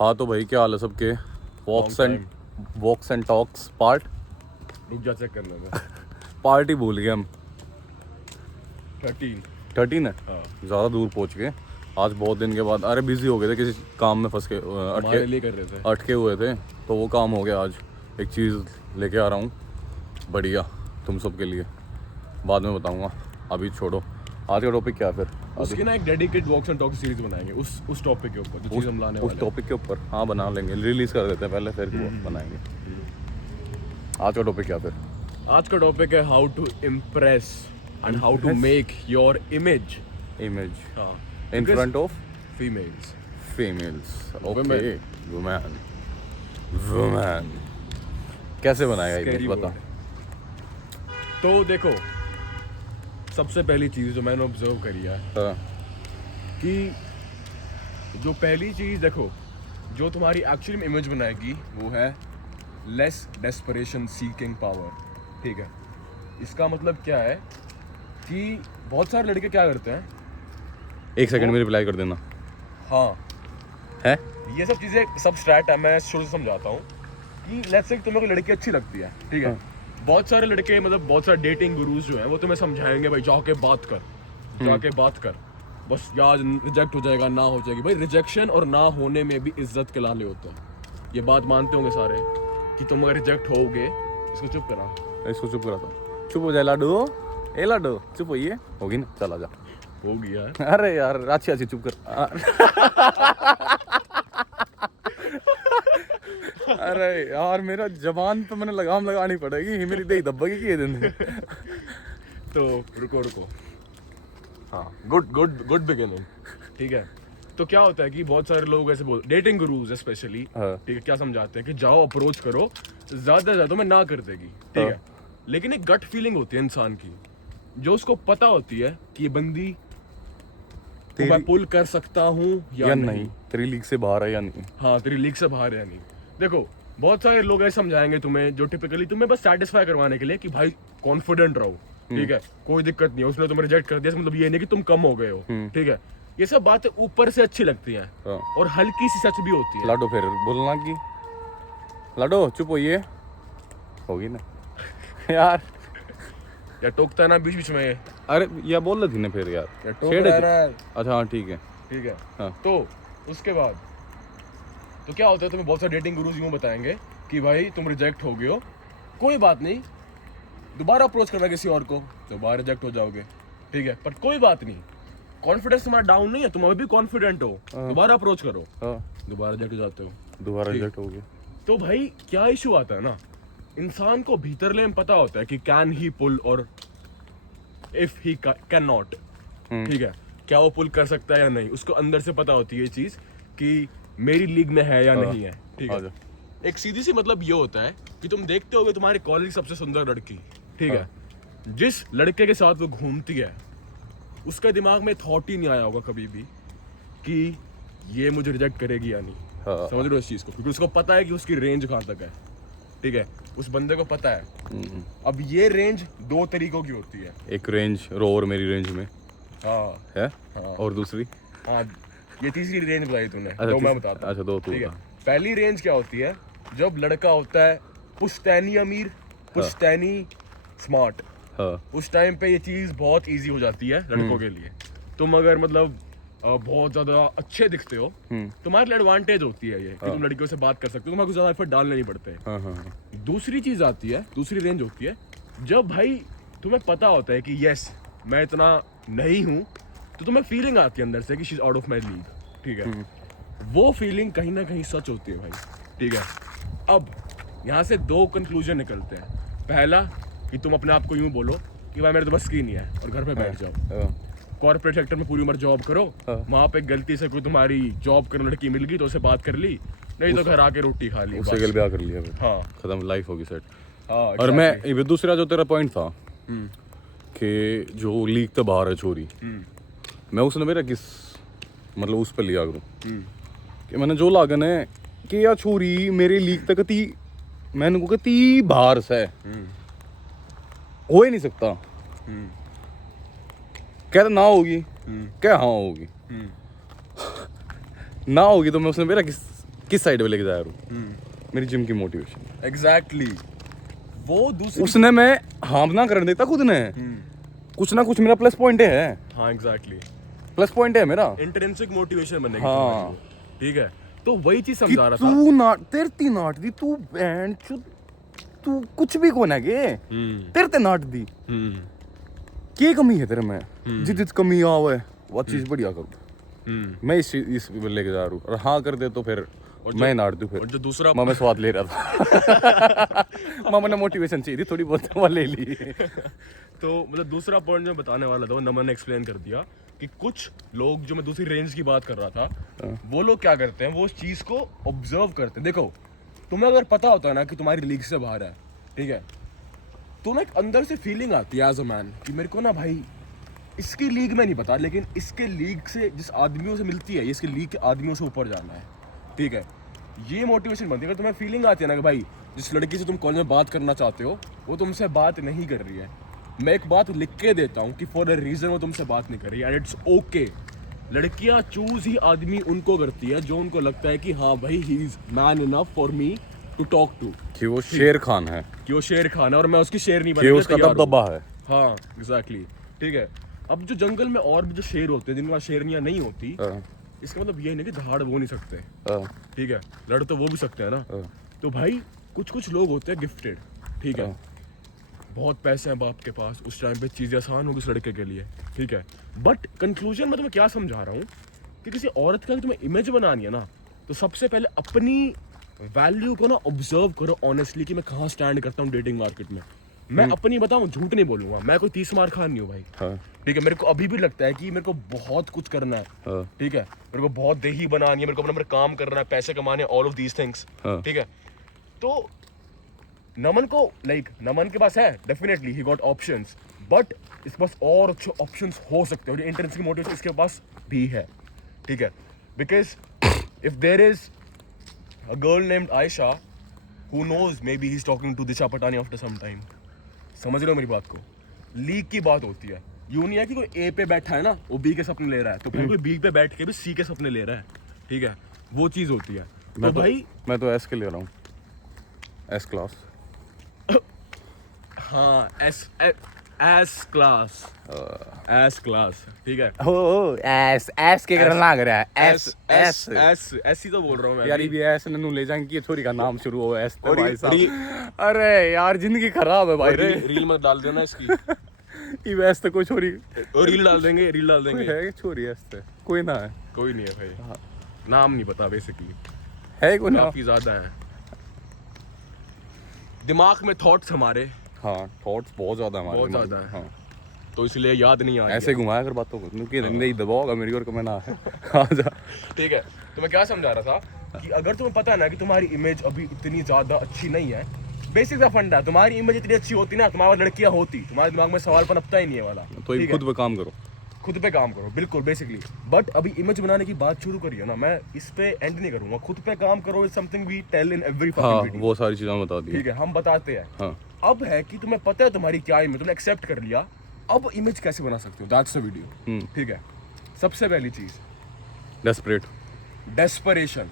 हाँ तो भाई क्या हाल है सबके? Walks and talks part. रुक जा चेक करने में। पार्टी भूल गए हम। 13 है। हाँ ज़्यादा दूर पहुंच गए आज बहुत दिन के बाद। अरे बिजी हो गए थे किसी काम में, फंस के हमारे लिए कर रहे थे। अटके हुए थे, तो वो काम हो गया। आज एक चीज़ लेके आ रहा हूँ बढ़िया तुम सब के लिए, बाद में बताऊँगा, अभी छोड़ो। आज का टॉपिक क्या है फिर? उसकी ना एक dedicate walks and talk series बनाएंगे उस टॉपिक के ऊपर, जो चीज़ हम लाने उस वाले हैं। टॉपिक के ऊपर हाँ बना लेंगे, रिलीज़ कर देते हैं पहले, फिर वो बनाएंगे। आज का टॉपिक क्या फिर? आज का टॉपिक है how to impress and how to Impress? Make your image in front of females. Females. Women. Okay, women कैसे बनाएगा इमेज बता। तो देखो, सबसे पहली चीज़ जो मैंने ऑब्जर्व करी है हाँ, कि जो पहली चीज़ देखो जो तुम्हारी एक्चुअली में इमेज बनाएगी वो है लेस डेस्परेशन सीकिंग पावर। ठीक है, इसका मतलब क्या है कि बहुत सारे लड़के क्या करते हैं, एक सेकंड में रिप्लाई कर देना हाँ है। ये सब चीज़ें सब स्ट्रैट है, मैं शुरू से समझाता हूँ कि लेट्स से तुम्हें कोई लड़की अच्छी लगती है, ठीक है। बहुत सारे लड़के मतलब बहुत सारे डेटिंग गुरुज जो हैं वो तुम्हें समझाएंगे भाई जाके बात कर, जाके बात कर, बस यार रिजेक्ट हो जाएगा, ना हो जाएगी। भाई रिजेक्शन और ना होने में भी इज्जत के लाले होते हैं, ये बात मानते होंगे सारे कि तुम अगर रिजेक्ट होगे। इसको चुप करा, इसको चुप कराता हूँ। चुप हो जाए लाडू, ए लाडू चुप होइए, होगी ना, चला जा। होगी यार। अरे यार अच्छी अच्छी चुप कर। अरे यार मेरा जबान पे मैंने लगाम लगानी पड़ेगी, मेरी दही दब्बेगी कि ये दिन। तो रुको, हाँ गुड गुड गुड बिगिनिंग, ठीक है। तो क्या होता है कि बहुत सारे लोग ऐसे बोल, डेटिंग गुरुज स्पेशली, हाँ। ठीक है, क्या समझाते हैं कि जाओ अप्रोच करो, ज्यादा ज्यादा मैं ना कर देगी, ठीक है। लेकिन एक गट फीलिंग होती है इंसान की, जो उसको पता होती है कि ये बंदी को मैं पुल कर सकता हूँ या नहीं, तेरी लीग से बाहर है या नहीं। हाँ तेरी लीग से बाहर है या नहीं। देखो बहुत सारे लोग ऐसे समझाएंगे तुम्हें जो टिपिकली तुम्हें बस सेटिस्फाई करवाने के लिए कि भाई कॉन्फिडेंट रहो, ठीक है, कोई दिक्कत नहीं है, उसने तुम्हें रिजेक्ट कर दिया, मतलब ये नहीं कि तुम कम हो गए हो, ठीक है। ये सब बातें ऊपर से अच्छी लगती हैं और हल्की सी सच भी होती है। लाडो फिर बोलना कि लाडो चुप होइए, होगी ना। यार या टोकता है ना बीच बीच में, अरे या बोल रही थी ना फिर यार, या टोक छेड़े रहा तू। है, अच्छा हाँ ठीक है। ठीक है। हाँ। तो उसके बाद तो क्या होता है, तुम्हें बहुत सारे डेटिंग गुरुज यूं बताएंगे कि भाई तुम रिजेक्ट हो गए हो, कोई बात नहीं, दोबारा अप्रोच करना किसी और को, दोबारा रिजेक्ट हो जाओगे, ठीक है, पर कोई बात नहीं, कॉन्फिडेंस तुम्हारा डाउन नहीं है, तुम अभी भी कॉन्फिडेंट हो, दोबारा अप्रोच करो, दोबारा रिजेक्ट हो जाते हो, दोबारा रिजेक्ट हो गया। तो भाई क्या इशू आता है ना, इंसान को भीतरले में पता होता है कि कैन ही पुल और इफ ही कैन नॉट, ठीक है, क्या वो पुल कर सकता है या नहीं, उसको अंदर से पता होती है ये चीज कि मेरी लीग में है या नहीं है, ठीक है। एक सीधी सी मतलब ये होता है कि तुम देखते होगे तुम्हारे कॉलेज की सबसे सुंदर लड़की, ठीक है, जिस लड़के के साथ वो घूमती है उसका दिमाग में थॉट ही नहीं आया होगा कभी भी कि ये मुझे रिजेक्ट करेगी या नहीं। समझ रहे हो इस चीज को, क्योंकि उसको पता है कि उसकी रेंज कहाँ तक है, ठीक है, उस बंदे को पता है। अब ये रेंज दो तरीकों की होती है, एक रेंज रो और मेरी रेंज में हाँ है, हाँ, और दूसरी, हाँ ये तीसरी रेंज बताई तूने, अच्छा, दो मैं बताता हूँ। अच्छा दो तू ठीक है, बता। पहली रेंज क्या होती है, जब लड़का होता है पुश्तैनी अमीर, पुश्तैनी स्मार्ट, उस टाइम पे ये चीज बहुत इजी हो जाती है लड़कों के लिए। तुम अगर मतलब बहुत ज्यादा अच्छे दिखते हो, तुम्हारे लिए एडवांटेज होती है ये कि तुम लड़कियों से बात कर सकते हो, तुम्हें कुछ ज्यादा एफर्ट डालने नहीं पड़ते। दूसरी चीज आती है, दूसरी रेंज होती है जब भाई तुम्हें पता होता है कि यस मैं इतना नहीं हूँ, तो तुम्हें फीलिंग आती है अंदर से कि she is out of my league, ठीक है। वो फीलिंग कहीं ना कहीं सच होती है भाई, ठीक है। अब यहाँ से दो कंक्लूजन निकलते हैं। पहला कि तुम अपने आप को यूं बोलो कि भाई मेरे तो बस की नहीं है और घर पे बैठ जाओ, कॉर्पोरेट सेक्टर में पूरी उम्र जॉब करो, वहाँ पे गलती से कोई तुम्हारी जॉब करने लड़की मिल गई तो उसे बात कर ली, नहीं तो घर आके रोटी खा ली, उससे ब्याह कर लिया, हाँ खत्म, लाइफ होगी सेट। हाँ और मैं ये दूसरा जो तेरा पॉइंट था कि जो लीग तो बाहर है छोरी, मैं उसने मेरा किस मतलब उस पर लिया करूँ कि मैंने जो लागन है कि या छोरी मेरी लीग तक ती मैंने को कहती बाहर से हो ही नहीं सकता, कहता ना होगी, क्या हाँ होगी, ना होगी तो मैं उसने मेरा किस किस साइड पे लेके जा रहा हूँ, मेरी जिम की मोटिवेशन। एग्जैक्टली वो दूसरी उसने मैं हार्म ना करने देता खुद ने, कुछ ना कुछ मेरा प्लस पॉइंट है। हाँ एग्जैक्टली प्लस पॉइंट है मेरा। इंट्रिंसिक मोटिवेशन बनेगी हाँ। तुम्हारी वो, ठीक है। तो वही चीज कि समझा रहा था। तू ना तेरी नाट दी, तू बैंड तू कुछ भी कौन है गे, तेरे ते नाट दी की कमी है तेरे में, जित कमी आवे वो चीज बढ़िया करूँ। मैं इस लेके जा रहा हूँ, और हाँ कर दे तो फिर मैं नाट दूँ। फिर और जो दूसरा मैं स्वाद ले रहा था मामा ने मोटिवेशन चाहिए थी थोड़ी बहुत, वो ले ली। तो मतलब दूसरा पॉइंट जो मैं बताने वाला था वो नमन ने एक्सप्लेन कर दिया कि कुछ लोग, जो मैं दूसरी रेंज की बात कर रहा था, वो लोग क्या करते हैं, वो उस चीज को ऑब्जर्व करते हैं। देखो तुम्हें अगर पता होता है ना कि तुम्हारी लीग से बाहर है, ठीक है, तुम्हें एक अंदर से फीलिंग आती है एज अ मैन कि मेरे को ना भाई इसकी लीग में नहीं पता, लेकिन इसके लीग से जिस आदमियों से मिलती है, इसके लीग के आदमियों से ऊपर जाना है, ठीक है। ये मोटिवेशन बनती है। अगर तुम्हें फीलिंग आती है ना कि भाई जिस लड़की से तुम कॉलेज में बात करना चाहते हो वो तुमसे बात नहीं कर रही है, मैं एक बात लिख के देता हूँ कि फॉर अ रीजन वो तुमसे बात नहीं कर रही है, एंड इट्स ओके। लड़कियां चूज ही आदमी उनको करती है जो उनको लगता है कि हाँ भाई he is man enough for me to talk to, कि वो शेर खान है, कि वो शेर खान है और मैं उसकी शेर नहीं कि बनने उसका तैयार हूँ। दबदबा है। हाँ एग्जैक्टली, ठीक है। अब जो जंगल में और भी जो शेर होते हैं जिनके पास शेरनियां नहीं होती, इसका मतलब ये नहीं कि दहाड़ वो नहीं सकते, ठीक है, लड़ तो वो भी सकते हैं ना। तो भाई कुछ कुछ लोग होते हैं गिफ्टेड, ठीक है, बहुत पैसे हैं बाप के पास, उस टाइम पे चीज़ें आसान होगी उस लड़के के लिए, ठीक है। बट कंक्लूजन में तुम्हें क्या समझा रहा हूँ कि किसी औरत का तुम्हें इमेज बनानी है ना, तो सबसे पहले अपनी वैल्यू को ना ऑब्जर्व करो ऑनेस्टली कि मैं कहाँ स्टैंड करता हूँ डेटिंग मार्केट में। मैं अपनी बताऊँ, झूठ नहीं बोलूंगा, मैं कोई 30 मार खान नहीं हूँ भाई, ठीक है। मेरे को अभी भी लगता है कि मेरे को बहुत कुछ करना है, ठीक है, मेरे को बहुत देही बनानी है, मेरे को अपना काम करना है, पैसे कमाने, ऑल ऑफ दीज थिंग्स, ठीक है। तो नमन को नमन के पास है definitely, he got options, but इसके पास और अच्छे ऑप्शंस हो सकते हैं, और इंट्रिंसिक मोटिवेशन इसके पास भी है, ठीक है। Because if there is a girl named Ayesha who knows maybe he is talking to Disha Patani after some time, समझ रहे हो मेरी बात को। लीग की बात होती है, यूं नहीं है कि कोई ए पे बैठा है ना वो बी के सपने ले रहा है, तो फिर कोई बी पे बैठ के भी सी के सपने ले रहा है, ठीक है, वो चीज होती है। तो भाई मैं तो एस के ले रहा हूँ, एस क्लास। हाँ एस क्लास, ठीक है। ओ एस के करना लग रहा है, एस ही तो बोल रहा हूँ मैं यार भी। ये एस ननू ले जाएंगे कि छोरी का नाम शुरू हो एस पे भाई साहब। अरे यार जिंदगी खराब है भाई रे। रील मत डाल देना इसकी। ये वैस तो कोई छोरी और रील डाल देंगे, रील डाल देंगे। है छोरी एस पे कोई ना है, कोई नहीं है भाई, नाम नहीं पता बेसिकली, है कोई ना। काफी ज्यादा है दिमाग में थॉट्स हमारे, हाँ थॉट्स बहुत ज्यादा हमारे बहुत दिमाग ज्यादा में, है। हाँ। तो इसलिए याद नहीं आ रही ऐसे घुमाया कर बातों को, क्योंकि नहीं दबाओगा मेरी और को मैं ना है। हाँ जा, ठीक है। तो मैं क्या समझा रहा था कि अगर तुम्हें पता है ना कि तुम्हारी इमेज अभी इतनी ज्यादा अच्छी नहीं है, बेसिक सा फंडा, तुम्हारी इमेज इतनी अच्छी होती ना, तुम्हारी लड़कियां होती, तुम्हारे दिमाग में सवाल पनपता ही नहीं है वाला, तो ये खुद पे काम करो, खुद पे काम करो, बिल्कुल बेसिकली। बट अभी इमेज बनाने की बात शुरू करी है ना, मैं इस पे एंड नहीं करूंगा, खुद पे काम करो is something we tell in every हाँ वीडियो, वो सारी चीजें बता दी, ठीक है, हम बताते हैं। हाँ अब है कि तुम्हें पता है तुम्हारी क्या इमेज, तुमने एक्सेप्ट कर लिया, अब इमेज कैसे बना सकते हो, दैट्स द वीडियो, ठीक है। सबसे पहली चीज डेस्परेट, डेस्परेशन,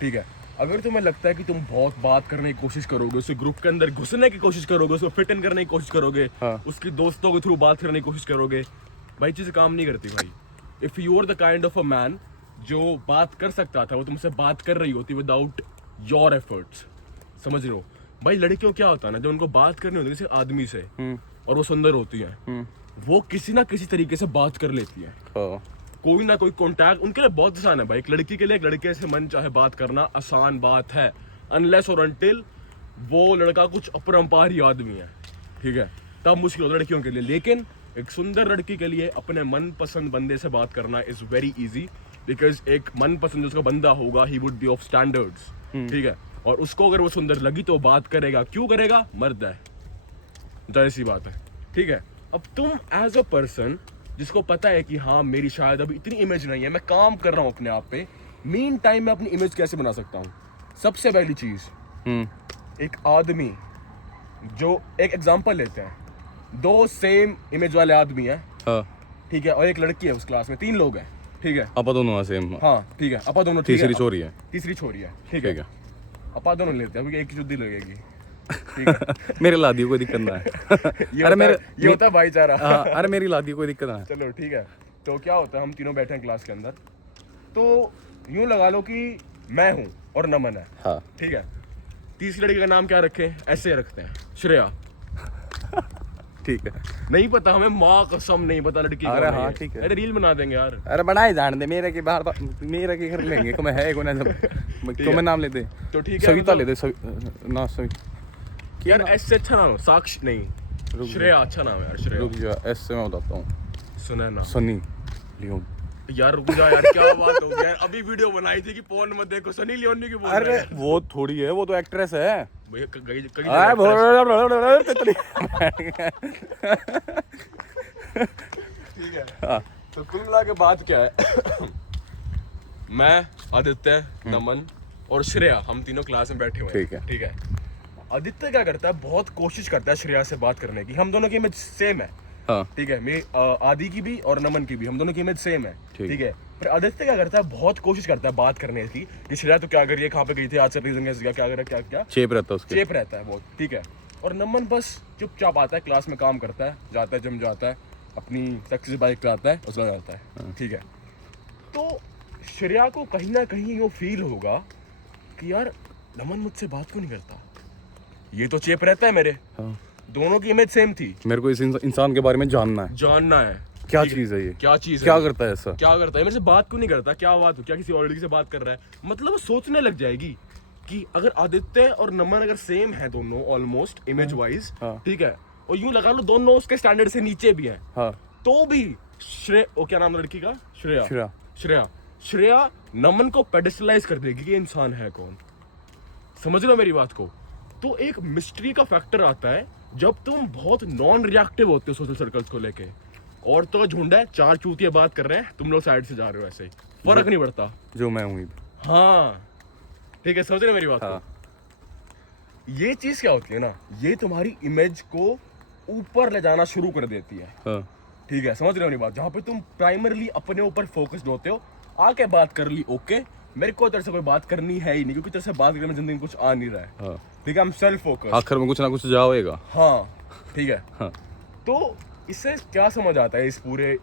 ठीक है। अगर तुम्हें लगता है कि तुम बहुत बात करने की कोशिश करोगे, उसे ग्रुप के अंदर घुसने की कोशिश करोगे, उसको फिट इन करने की कोशिश करोगे, हाँ। उसकी दोस्तों के थ्रू बात करने की कोशिश करोगे, भाई चीज़ें काम नहीं करती भाई। If you are the kind of a man जो बात कर सकता था, वो तुमसे बात कर रही होती विदाउट योर एफर्ट्स, समझ रहे हो भाई। लड़कियों क्या होता है ना, जब उनको बात करनी होती है किसी आदमी से और वो सुंदर होती है, वो किसी ना किसी तरीके से बात कर लेती है, कोई ना कोई कॉन्टैक्ट उनके लिए बहुत आसान है भाई। एक लड़की के लिए एक लड़के से मन चाहे बात करना आसान बात है, अनलेस और अनटिल वो लड़का कुछ अपरंपारी आदमी है, ठीक है, तब मुश्किल होता है लड़कियों के लिए। लेकिन एक सुंदर लड़की के लिए अपने मनपसंद बंदे से बात करना इज वेरी इजी, बिकॉज एक मनपसंद जो उसका बंदा होगा he would be of standards, ठीक है, और उसको अगर वो सुंदर लगी तो बात करेगा, क्यों करेगा, मर्द है, जाहिर सी बात है, ठीक है। अब तुम एज अ पर्सन जिसको पता है कि हाँ मेरी शायद अभी इतनी इमेज नहीं है, मैं काम कर रहा हूँ अपने आप पे, मीन टाइम में अपनी इमेज कैसे बना सकता हूँ। सबसे पहली चीज, एक आदमी जो, एक एग्जांपल लेते हैं, दो सेम इमेज वाले आदमी हैं, हाँ ठीक है, और एक लड़की है उस क्लास में, तीन लोग हैं, ठीक है, अपा दोनों सेम। हाँ ठीक है, अपा दोनों ठीक है, तीसरी छोरी है। तीसरी छोरी है, ठीक ठीक है, है। अपा दोनों लेते हैं क्योंकि एक की शुद्धि लगेगी, ठीक है। मेरे ला दियो, कोई दिक्कत ना है। ये होता है भाईचारा। अरे मेरी ला दियो, कोई दिक्कत ना है। चलो ठीक है, तो क्या होता है, हम तीनों बैठे हैं क्लास के अंदर, तो यूं लगा लो कि मैं हूँ और नमन है, हाँ ठीक है। तीसरी लड़की का नाम क्या रखें, ऐसे रखते हैं, श्रेया। ठीक है। नहीं पता हमें, माँ कसम नहीं पता लड़की कौन अरे है हाँ, ये। ठीक है। अरे रील बना देंगे यार। अरे बनाए जान दे, मेरे के बाहर मेरे के घर लेंगे को मैं है को ना जब तो मैं नाम ले दे, तो ठीक है, सविता मतलब- ले दे, ना सवि यार ऐसे अच्छा नाम है, साक्ष नहीं, श्रेया अच्छा नाम है यार, श्रेया। रुक जा, ऐसे मैं बताता हूँ, सुना ना सनी लियोन। यार, रुक जा यार, क्या बात हो गया, अभी वीडियो बनाई थी कि फोन मत देखो, सनी लियोनी की बोल रहे अरे हैं। वो थोड़ी है, वो तो एक्ट्रेस है। भैया कई ठीक है, तो कुल मिला के बात क्या है, मैं, आदित्य, नमन और श्रेया, हम तीनों क्लास में बैठे हुए हैं, ठीक है। ठीक है। आदित्य क्या करता है, बहुत कोशिश करता है श्रेया से बात करने की, हम दोनों की इमेज सेम है, हाँ ठीक है, मेरी आदि की भी और नमन की भी, हम दोनों की इमेज सेम है, ठीक। ठीक है। पर आदित्य क्या करता है, बहुत कोशिश करता है बात करने की कि श्रेया तो क्या कर रही है, कहाँ पे गई थी आज, रीजन क्या कर रहा है, क्या क्या चेप रहता है उसके। चेप रहता है बहुत, ठीक है। और नमन बस चुपचाप आता है, क्लास में काम करता है, जाता है, जिम जाता है, अपनी टैक्सी बाइक पे आता है और चला जाता है, ठीक है। तो श्रेया को कहीं ना कहीं वो फील होगा कि यार नमन मुझसे बात क्यों नहीं करता, ये तो चेप रहता है मेरे, हाँ। दोनों की इमेज सेम थी, मेरे को इस इंसान के बारे में जानना है, जानना है क्या ठीक चीज है ये, क्या चीज है, क्या करता है ऐसा, क्या करता है, मेरे से बात क्यों नहीं करता, क्या बात हो, क्या किसी और लड़की से बात कर रहा है, मतलब वो सोचने लग जाएगी कि अगर आदित्य और नमन अगर सेम है दोनों ऑलमोस्ट इमेज वाइज, हाँ। ठीक है, और यूं लगा लो दोनों उसके स्टैंडर्ड से नीचे भी हैं, हाँ तो भी वो क्या नाम है लड़की का, श्रेया, श्रेया। श्रेया श्रेया नमन को पेडिस्टलाइज कर देगी कि ये इंसान है कौन, समझ लो मेरी बात को। तो एक मिस्ट्री का फैक्टर आता है जब तुम बहुत नॉन रिएक्टिव होते हो सोशल सर्कल्स को लेके, और तो झुंड है, चार चूतिया बात कर रहे हैं, तुम लोग साइड से जा रहे हो, ऐसे ही फर्क नहीं पड़ता, जो मैं हूँ। हाँ ठीक है, समझ रहे हो मेरी बात हाँ। को। ये चीज क्या होती है ना, ये तुम्हारी इमेज को ऊपर ले जाना शुरू कर देती है, हाँ। ठीक है, समझ रहे हो मेरी बात, जहाँ पे तुम प्राइमरली अपने ऊपर फोकस्ड होते हो, आके बात कर ली, ओके मेरे को तेरे से कोई बात करनी है ही नहीं, क्योंकि तेरे से बात करने में जिंदगी में कुछ आ नहीं रहा है, हाँ। ठीक है, हम सेल्फ फोकस, आखिर में कुछ ना कुछ जाएगा। हाँ ठीक है। हाँ। तो इससे क्या समझ आता है इस पूरे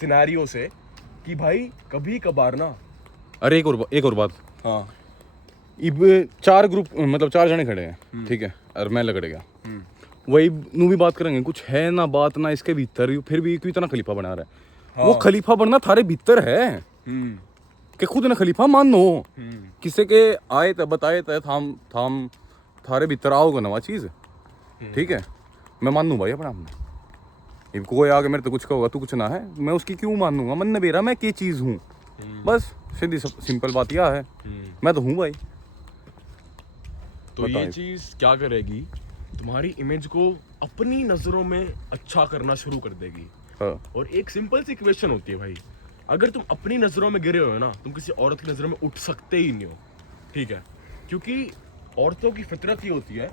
सिनेरियो से कि भाई कभी कभार ना, अरे एक और बात, हाँ इब 4 ग्रुप मतलब 4 जने खड़े हैं, ठीक है, और मैं लगड़ गया, वही नू भी बात करेंगे, कुछ है ना बात ना इसके भीतर, फिर भी क्यों इतना खलीफा बना रहा है। हाँ। वो खलीफा बनना थारे भीतर है कि खुद ने खलीफा मानो, किसी के आए थे बताए थे, थाम थारे भीतर आओगे नवा चीज, ठीक है, मैं मानू भाई अपना आपने, इब कोई आगे मेरे तो कुछ कहोगा तू कुछ ना है, मैं उसकी क्यों मानूंगा, मन ने बेरा मैं क्या चीज हूँ, बस सीधी सिंपल बात यह है, मैं तो हूँ भाई। तो ये चीज क्या करेगी, तुम्हारी इमेज को अपनी नजरों में अच्छा करना शुरू कर देगी। हाँ। और एक सिंपल सी इक्वेशन होती है भाई, अगर तुम अपनी नजरों में गिरे हो ना, तुम किसी औरत की नजरों में उठ सकते ही नहीं हो, ठीक है, क्योंकि औरतों की फितरत ये होती है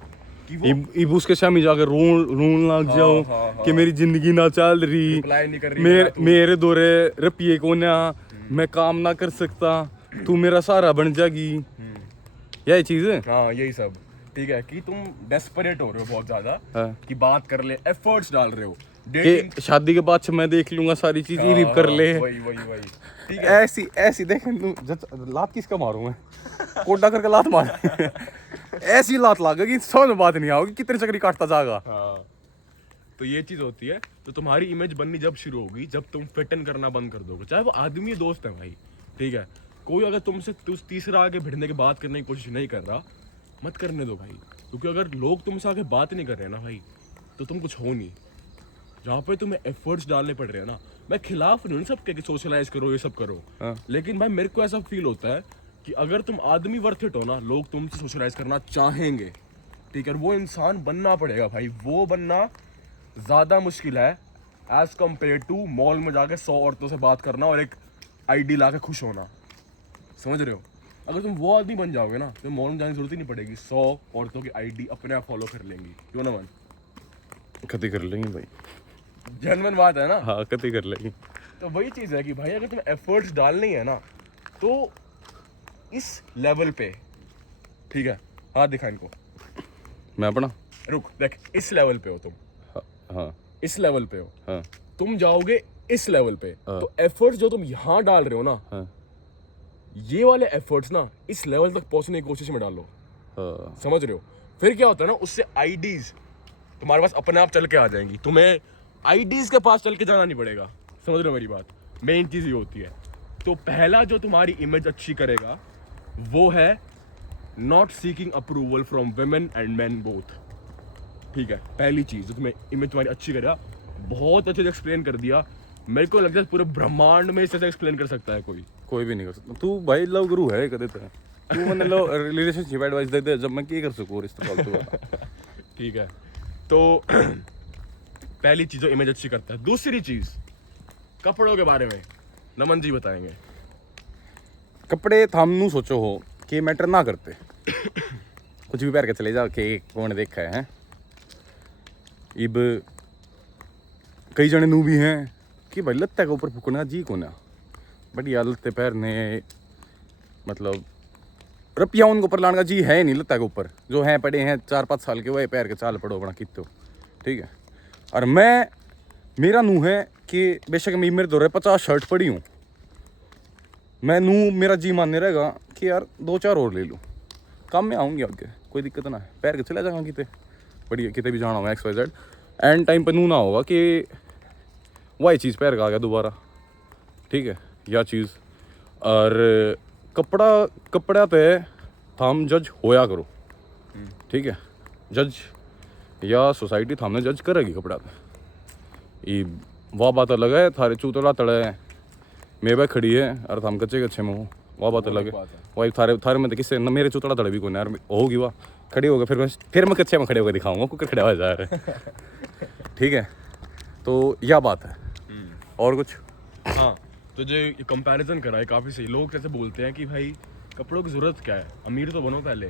कि वो इब उसके सामने जाकर रोन लग जाओ कि मेरी जिंदगी ना चल रही, रिप्लाई नहीं कर रही, मेरे दौरे रपिए को ना, मैं काम ना कर सकता, तू मेरा सहारा बन जाएगी, यही चीज है। हाँ यही सब, ठीक है, कि तुम डेस्परेट हो रहे हो बहुत ज्यादा, हाँ। कि बात कर ले, एफर्ट्स डाल रहे हो, कि शादी के बाद से मैं देख लूंगा सारी चीज, ये भी कर ले, वही वही वही, ठीक है। ऐसी देख लात किसका मारूं मैं, कोडा करके लात मार ऐसी लात लागेगी समझ में बात नहीं आओगी, कितने चक्री काटता जाएगा। हाँ, तो ये चीज होती है। तो तुम्हारी इमेज बननी जब शुरू होगी, जब तुम फिट इन करना बंद कर दोगे, चाहे वो आदमी दोस्त है भाई, ठीक है, कोई अगर तुमसे तीसरा आगे भिड़ने की बात करने की कोशिश नहीं कर रहा, मत करने दो भाई, क्योंकि अगर लोग तुमसे आगे बात नहीं कर रहे ना भाई, तो तुम कुछ हो नहीं। जहाँ पे तुम्हें एफर्ट्स डालने पड़ रहे हैं ना, मैं खिलाफ नहीं हूँ सबके कि सोशलाइज करो, ये सब करो, लेकिन भाई मेरे को ऐसा फील होता है कि अगर तुम आदमी वर्थ इट हो ना, लोग तुमसे सोशलाइज करना चाहेंगे, ठीक है, वो इंसान बनना पड़ेगा भाई, वो बनना ज़्यादा मुश्किल है एज कम्पेयर टू मॉल में जाके 100 औरतों से बात करना और एक आईडी ला के खुश होना, समझ रहे हो। अगर तुम वो आदमी बन जाओगे ना, तो मॉल में जाने की जरूरत ही नहीं पड़ेगी, 100 औरतों की आईडी अपने आप फॉलो कर लेंगी, क्यों ना मन, कति कर लेंगे भाई, जेन्युइन बात है ना। हाँ कति कर लेंगे। तो वही चीज़ है कि भाई अगर तुम्हें एफर्ट्स डालनी है ना तो इस लेवल पे, ठीक है, हाथ दिखा इनको, मैं अपना रुक देख, इस लेवल पे हो तुम, हाँ इस लेवल पे हो, हाँ तुम जाओगे इस लेवल पे, तो एफर्ट्स जो तुम यहाँ डाल रहे हो ना, हाँ ये वाले एफर्ट्स ना इस लेवल तक पहुंचने की कोशिश में डालो, हाँ समझ रहे हो? फिर क्या होता है ना, उससे आईडीज तुम्हारे पास अपने आप चल के आ जाएंगी, तुम्हें आईडीज के पास चल के जाना नहीं पड़ेगा, समझ रहे हो मेरी बात? मेन चीज ये होती है। तो पहला जो तुम्हारी इमेज अच्छी करेगा वो है not seeking approval from women and main both, ठीक है? पहली चीज जो तुम्हें इमेज तुम्हारी अच्छी करेगा, बहुत अच्छे से एक्सप्लेन कर दिया, मेरे को लगता है पूरे ब्रह्मांड में इससे एक्सप्लेन कर सकता है कोई भी नहीं कर सकता। तू भाई लव गुरु है कदे तो, तू मैंने लव रिलेशनशिप एडवाइस दे दे जब मैं क्या कर सकूं रिश्ता फालतू वाला। ठीक है, तो पहली चीज जो इमेज अच्छी करता है। दूसरी चीज कपड़ों के बारे में नमन जी बताएंगे। कपड़े थामनू सोचो हो कि मैटर ना करते, कुछ भी पहन के चले जा के कौन देखा है? इब कई जने नू भी हैं कि भाई लत्ते के ऊपर फूकना जी को ना, बढ़िया लत्ते पहनने, मतलब रुपया उनको ऊपर लाने का जी है नहीं लत्ता के ऊपर, जो हैं पड़े हैं 4-5 साल के वही पैर के चाल पड़ो अपना कितो, ठीक है? और मैं मेरा नू है कि बेशक मैं मेरे दौरे 50 शर्ट पड़ी हूँ, मैं नू मेरा जी मानने रहेगा कि यार 2-4 और ले लूँ, काम में आऊँगी आगे, कोई दिक्कत ना है, पैर के चला जाऊँगा किते बढ़िया, किते भी जाना होगा XYZ, एंड टाइम पर नू ना होगा कि वही चीज़ पैर का आ गया दोबारा, ठीक है? या चीज़ और कपड़ा पे थाम जज होया करो, ठीक है? जज या सोसाइटी थामने जज करेगी कपड़ा पे, ये वह बात अलग है, थारे चूतड़ा तड़े मैं भाई खड़ी है और थाम कच्चे कच्चे में हो, वह बात अलग है। वही थारे में तो किससे न मेरे चूतड़ा तड़े भी कोई यार होगी, वाह खड़ी होगा, फिर मैं कच्चे में खड़े होकर दिखाऊंगा कुकर खड़ा हो जा रहा है। ठीक है, तो यह बात है। और कुछ? हाँ, तो जो ये कंपैरिजन करा है काफी सही। लोग कैसे बोलते हैं कि भाई कपड़ों की जरूरत क्या है, अमीर तो बनो पहले,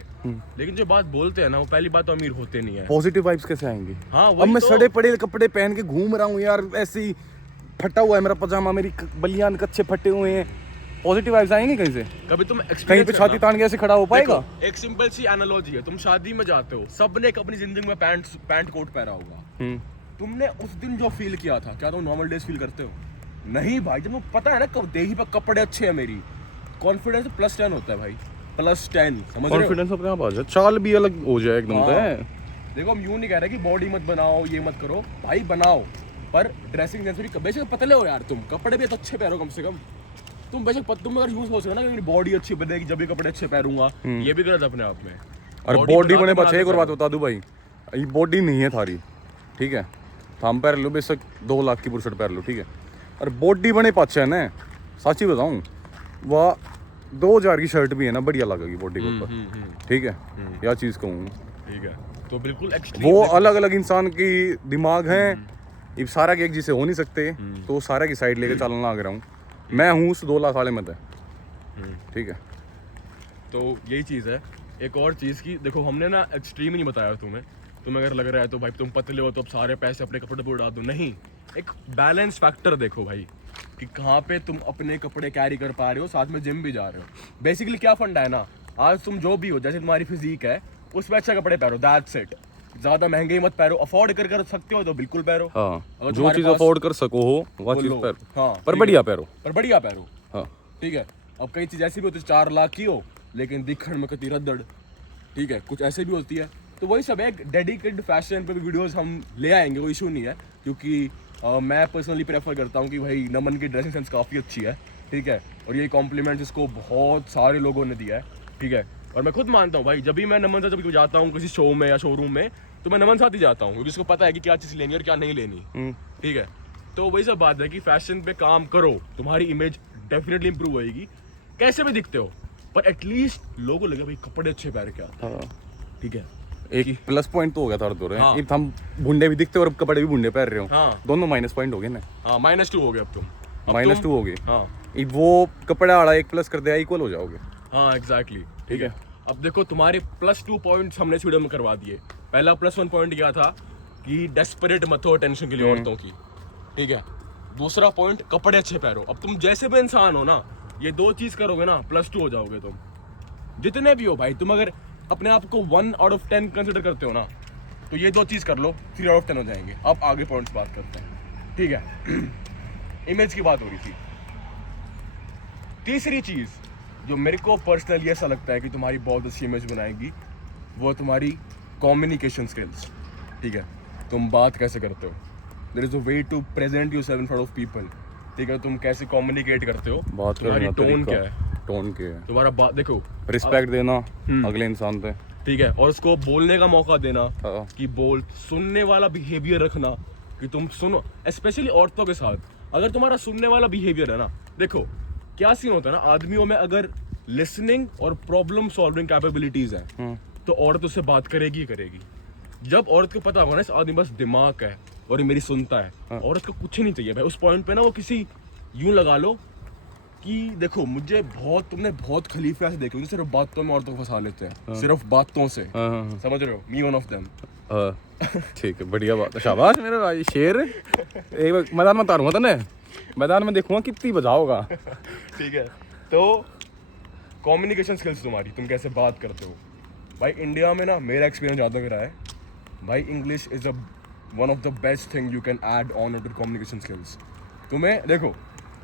लेकिन जो बात बोलते हैं ना वो पहली बात तो अमीर होते नहीं है। पॉजिटिव वाइब्स कैसे आएंगी? हाँ, अब मैं सड़े पड़े कपड़े पहन के घूम रहा हूँ यार, ऐसे ही फटा हुआ है मेरा पजामा, मेरी बलियान कच्चे फटे हुए हैं, पॉजिटिव वाइब्स आएंगे कहीं से? कभी तुम कहीं पे छाती तान के ऐसे खड़ा हो पाएगा? एक सिंपल सी एनालॉजी है, तुम शादी में जाते हो, सबने अपनी जिंदगी में पैंट कोट पहना होगा, तुमने उस दिन जो फील किया था, क्या तुम नॉर्मल डेज फील करते हो? नहीं भाई, जब तुम्हें पता है ना देही पर कपड़े अच्छे हैं, मेरी कॉन्फिडेंस +10 होता है भाई, +10, समझ रहे हो? कॉन्फिडेंस अपने आप आ जाए, चाल भी अलग हो जाए एकदम से। देखो हम यूं नहीं कह रहे कि बॉडी मत बनाओ, ये मत करो भाई, बनाओ, पर ड्रेसिंग सेंस भी बेशक पतले हो यार, तुम कपड़े भी तो अच्छे पहनो कम से कम। तुम बेशक तुम अगर यूज हो सके ना कि मेरी बॉडी अच्छी बनेगी जब भी कपड़े अच्छे पहनूंगा, ये भी गलत अपने आप में। और बॉडी बने बच्चे, एक और बात बता दूं भाई, ये बॉडी नहीं है थारी, ठीक है? थाम पैर लो बेशक 2 लाख की बुरशट पैर लो, ठीक है? और बॉडी बने पाछे है ना, साची बताऊं, वह 2000 की शर्ट भी है ना, बढ़िया लगेगी बॉडी के ऊपर, ठीक है? यह चीज़ कहूँ, ठीक है? तो बिल्कुल एक्सट्रीम, वो अलग अलग इंसान की दिमाग है, ये सारा के एक जैसे हो नहीं सकते, तो सारा की साइड लेके चलना लग रहा हूँ मैं, हूँ उस 2 लाख वाले में, ठीक है? तो यही चीज़ है। एक और चीज़ की देखो, हमने ना एक्सट्रीम नहीं बताया तुम्हें अगर लग रहा है तो भाई तुम पतले हो तो अब सारे पैसे अपने कपड़े पर उड़ा दो, नहीं, एक बैलेंस फैक्टर देखो भाई कि कहाँ पे तुम अपने कपड़े कैरी कर पा रहे हो, साथ में जिम भी जा रहे हो। बेसिकली क्या फंडा है ना, आज तुम जो भी हो, जैसे तुम्हारी फिजिक है उसमें अच्छे कपड़े पहनो, दैट्स इट। ज्यादा महंगे मत पहनो, अफोर्ड कर सकते हो तो बिल्कुल पहनो, हाँ, जो चीज़ अफोर्ड कर सको हो वह चीज़ पहनो, हाँ, पर बढ़िया पहनो, हाँ, ठीक है? अब कई चीज़ ऐसी भी होती है 4 लाख की हो लेकिन दिखण में कती रद्दड़, ठीक है? कुछ ऐसे भी होती है, तो वही सब एक डेडिकेटेड फैशन पे भी वीडियोस हम ले आएंगे, कोई इशू नहीं है, क्योंकि मैं पर्सनली प्रेफर करता हूँ कि भाई नमन की ड्रेसिंग सेंस काफ़ी अच्छी है, ठीक है? और ये कॉम्प्लीमेंट इसको बहुत सारे लोगों ने दिया है, ठीक है? और मैं खुद मानता हूँ भाई, जब भी मैं नमन से जब जाता हूँ किसी शो में या शोरूम में, तो मैं नमन साथ ही जाता हूँ, क्योंकि उसको पता है कि क्या चीज़ लेनी और क्या नहीं लेनी, ठीक है? तो वही सब बात है कि फैशन पे काम करो, तुम्हारी इमेज डेफिनेटली इंप्रूव होएगी, कैसे भी दिखते हो, पर एटलीस्ट लोगों को लगे भाई कपड़े अच्छे पहन के आते हैं, ठीक है? एक प्लस पॉइंट तो हो गया था दो रहे, अब हम भुंडे भी दिखते और कपड़े भी भुंडे पहन रहे हो, हाँ, दोनों माइनस पॉइंट हो गए ना। हाँ, -2 हो गए अब तुम, -2 हो गए, हाँ, वो कपड़ा वाला 1 प्लस कर दिया, इक्वल हो जाओगे, हाँ, एग्जैक्टली, ठीक है? अब देखो तुम्हारे +2 पॉइंट्स हमने वीडियो में करवा दिए। पहला +1 पॉइंट क्या था कि डेस्परेट मत हो अटेंशन के लिए औरतों की, ठीक है? दूसरा पॉइंट, कपड़े अच्छे पहनो। अब तुम जैसे भी इंसान हो ना, ये 2 चीज करोगे ना, +2 हो जाओगे तुम, जितने भी हो भाई। तुम अगर अपने आप को 1 आउट ऑफ 10 कंसिडर करते हो ना, तो ये 2 चीज कर लो, 3 आउट ऑफ 10 हो जाएंगे। अब आगे पॉइंट्स बात करते हैं, ठीक है। इमेज की बात हो रही थी। तीसरी चीज जो मेरे को पर्सनली ऐसा लगता है कि तुम्हारी बहुत अच्छी इमेज बनाएगी, वो तुम्हारी कम्युनिकेशन स्किल्स, ठीक है। तुम बात कैसे करते हो, there is a way to present yourself in front of people, ठीक है। तुम कैसे कम्युनिकेट करते हो, बात तुम्हारी करने का टोन तरीका, क्या है, टोन क्या है, तुम्हारा बात देखो, रिस्पेक्ट देना अगले इंसान पे, ठीक है, और उसको बोलने का मौका देना, हाँ। कि बोल, सुनने वाला बिहेवियर रखना, कि तुम सुनो, स्पेशली औरतों के साथ। अगर तुम्हारा सुनने वाला बिहेवियर है ना, देखो क्या सीन होता है ना, आदमियों में अगर लिसनिंग और प्रॉब्लम सॉल्विंग कैपेबिलिटीज है, तो औरत उससे बात करेगी ही करेगी। जब औरत को पता होगा ना इस आदमी बस दिमाग है और ये मेरी सुनता है, हाँ। औरत को कुछ नहीं चाहिए भाई। उस पॉइंट पे ना वो किसी, यूं लगा लो कि देखो, तुमने बहुत खलीफे ऐसे देखे होंगे, सिर्फ बातों में औरतों को फंसा लेते हैं, सिर्फ बातों से, समझ रहे हो, मी वन ऑफ देम। ठीक है, बढ़िया बात है, शाबाश मेरे भाई, शेर। एक मैदान में उतारूंगा तने, मैदान में देखूंगा कितनी बजाओगा। ठीक है, तो कम्युनिकेशन स्किल्स तुम्हारी, तुम कैसे बात करते हो भाई। इंडिया में ना मेरा एक्सपीरियंस ज़्यादा करा है भाई, English is one of the best thing you can add on to communication skills. तुम्हें देखो,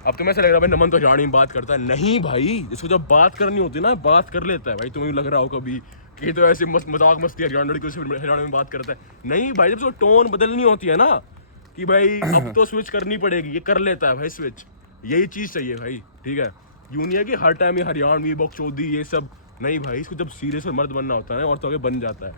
अब तुम्हें ऐसा लग रहा है भाई नमन तो हरियाणवी में बात करता है, नहीं भाई, जिसको जब बात करनी होती है ना, बात कर लेता है भाई। तुम्हें लग रहा हो कभी कि तो ऐसे मजाक मस्ती हरियाणवी में बात करता है, नहीं भाई, जब उसको टोन बदलनी होती है ना, कि भाई अब तो स्विच करनी पड़ेगी, ये कर लेता है भाई स्विच। यही चीज़ चाहिए भाई, ठीक है। यूं नहीं है कि हर टाइम ये हरियाणवी बकचोदी ये सब, नहीं भाई, इसको जब सीरियस और मर्द बनना होता है और तो आगे बन जाता है।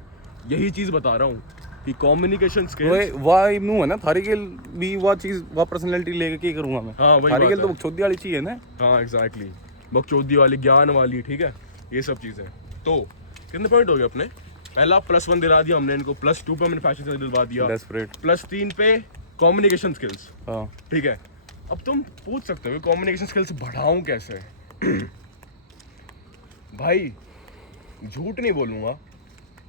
यही चीज़ बता रहा हूँ कि कम्युनिकेशन स्किल्स वाई नु है ना थारी के भी, वो चीज, वो पर्सनालिटी लेके की करूंगा मैं। हाँ, वही थारी के बात तो है। छोटी वाली चीज है ना। हाँ एग्जैक्टली, बकचोदी वाली, ज्ञान वाली, ठीक है, ये सब चीज़ें। तो कितने पॉइंट हो गए अपने? पहला +1 दिला दिया हमने इनको, +2 पे हमने फैशन से दिलवा दिया, डेस्परेट, +3 पे कम्युनिकेशन स्किल्स, हाँ। ठीक है। अब तुम पूछ सकते हो कम्युनिकेशन स्किल्स बढ़ाऊं कैसे? भाई झूठ नहीं बोलूंगा,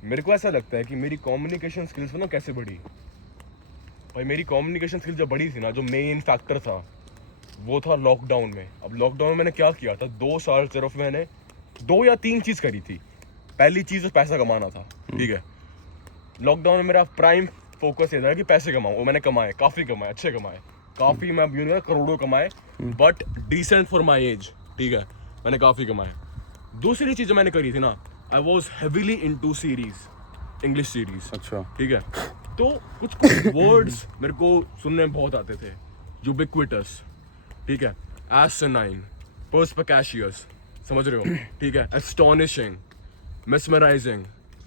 मेरे को ऐसा लगता है कि मेरी कम्युनिकेशन स्किल्स ना कैसे बढ़ी भाई। मेरी कम्युनिकेशन स्किल्स जब बढ़ी थी ना, जो मेन फैक्टर था वो था लॉकडाउन में। अब लॉकडाउन में मैंने क्या किया था, 2 साल सिर्फ मैंने 2 या 3 चीज़ करी थी। पहली चीज़ तो पैसा कमाना था, ठीक है। लॉकडाउन में मेरा प्राइम फोकस ये था कि पैसे कमाऊँ, और मैंने कमाए, काफ़ी कमाए, अच्छे कमाए, काफ़ी, मैं यूँ नहीं करोड़ों कमाए, but decent for my age, ठीक है, मैंने काफ़ी कमाए। दूसरी चीज़ जो मैंने करी थी ना, I was heavily into series, English series, अच्छा, ठीक है। तो कुछ कुछ वर्ड्स मेरे को सुनने में बहुत आते थे, यूबिक्विटस, ठीक है, एसिनाइन, पर्सपिकाशियस, समझ रहे हो, ठीक है, एस्टोनिशिंग, मेस्मराइजिंग,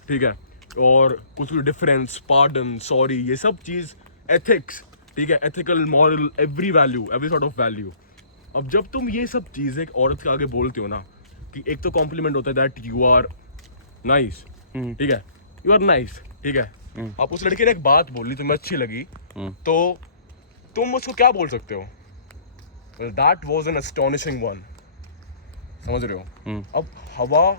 ठीक है, और कुछ डिफरेंस, पार्डन, सॉरी, ये सब चीज़, एथिक्स, ठीक है, ethical, moral, every value, every sort of value. अब जब तुम ये सब चीज़ें एक औरत के आगे बोलते हो ना, कि एक तो कॉम्प्लीमेंट होता है दैट यू आर नाइस, ठीक है, यू आर नाइस, ठीक है। आप उस लड़के ने एक बात बोली, तुम्हें अच्छी लगी, तो तुम उसको क्या बोल सकते हो? That was an astonishing one, समझ रहे हो। अब हवा